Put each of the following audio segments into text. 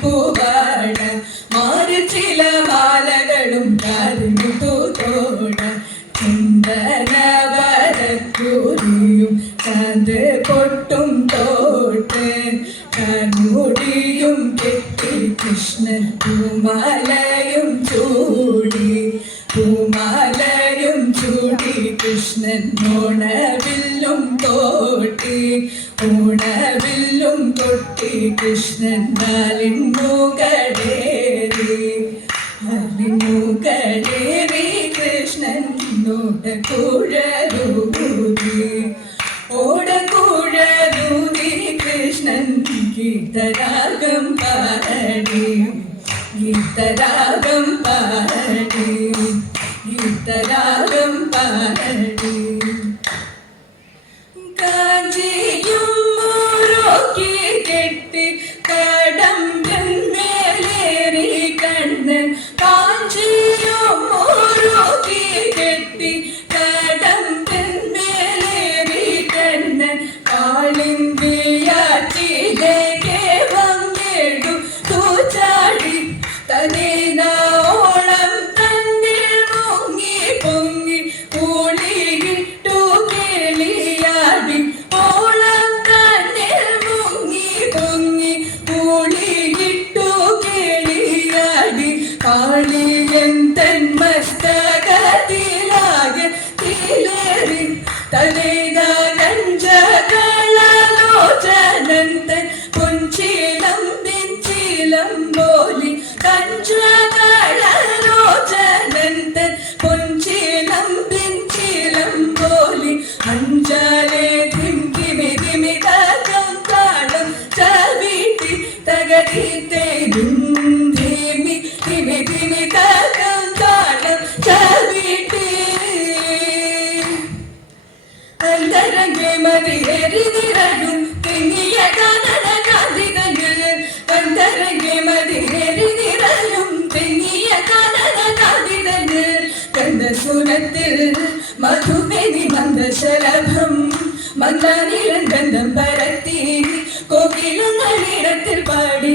പൂവാട മാറി ചില മാലകളും കാതിമുത്തോട ചിന്തനവരക്കൂരിയും ചാന്ത് പൊട്ടും തോട്ട് കൺമുടിയും കെട്ടി കൃഷ്ണൻ പൂമാലയും ചൂടി കൃഷ്ണൻ ഓണവില്ലും തോട്ടി കൃഷ്ണൻ നാലിൻമുകളേറി കൃഷ്ണൻ ഓടക്കുഴലൂരി കൃഷ്ണൻ ഗീതരാഗം പാടി കാഞ്ചിയും മൂരോക്കി കെട്ടി കടമ്പേലേറി കണ്ണൻ കാഞ്ചിയും മൂരോക്കി കെട്ടി കടമ്പേലേറി കണ്ണൻ കാളിന്തിയാറ്റിലേക്ക് വന്നിടു തൂച്ചാടി തനേനോളം തന്നിൽ മുങ്ങി പൊങ്ങി പൂളിയിട്ടു കേളിയാടി ഓളം തന്നിൽ മുങ്ങി പൊങ്ങി പൂളിയിട്ടു കേളിയാടി കാളിയൻ തൻ മസ്തകത്തിലാകെ തിലേറി തനേന കഞ്ചകളോചനന്തൻ പൊൻചീലം പിൻചീലം പോലി കഞ്ചകളോചനന്തൻ പൊൻചീലം പിൻചീലം പോലി അഞ്ചാലേ ധിമിധിമി തകം താളം ചവിട്ടി തകടീത്തേ ധിമി ധിമി തകം താളം ചവിട്ടി അന്തരംഗെ മതിയേറി നിറയും തെങ്ങിയ കാനന കാന്തികൾ അന്തരംഗെ മതിയേറി നിറയും തെങ്ങിയ കാനന കാന്തികൾ ഗന്ധസുരത്തിൽ മധുമെനി മന്ദശലഭം മന്ദാനിലൻ ഗന്ധം പരത്തി കോകിലുങ്ങളിടത്തിൽ പാടി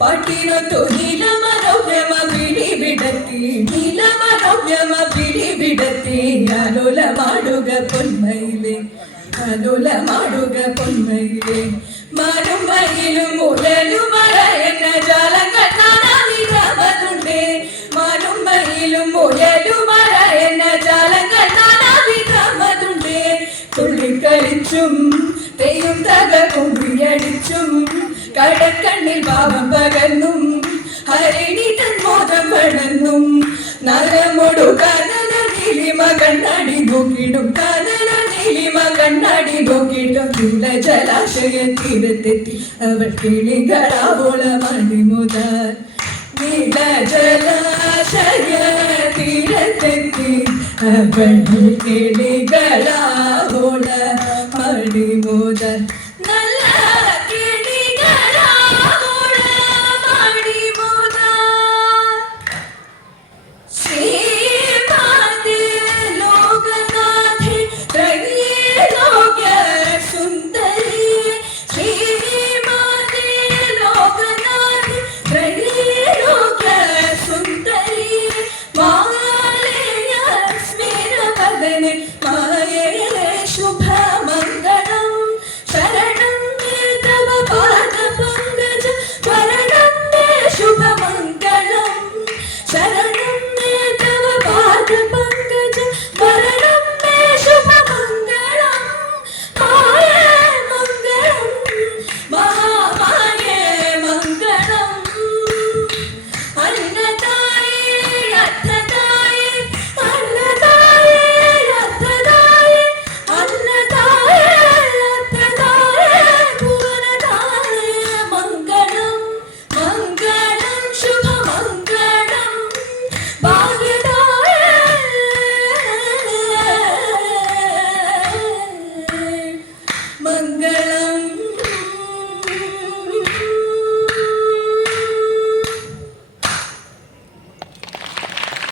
പാട്ടിനൊത്തു നീലമനോഭ്യമ പിടിവിടത്തി ആലോലമാടുക പൊന്മയിലെ മാറും മയിലും മുഴലുമറ എന്ന ജാലങ്ങൾ നാനാവിധമുണ്ടേ മാറും മയിലും മുഴലുമറ എന്ന ജാലങ്ങൾ നാനാവിധമുണ്ടേ തുള്ളിക്കളിച്ചും തെയ്യും തക കുമ്പിയടിച്ചും കടക്കണ്ണിൽ ഭാവം പകർന്നും ഹരിണി തൻ മോദം പടർന്നും നരമൊടു കനന നീലിമ കണ്ണാടി നോക്കിടും ജലാശയ തീരത്തെത്തി അവൾ കിളികളാവോളം അണിമുതാൽ നീല ജലാശയ തീരത്തെത്തി അവൾ കിളികളാവോളം അണിമുതാൽ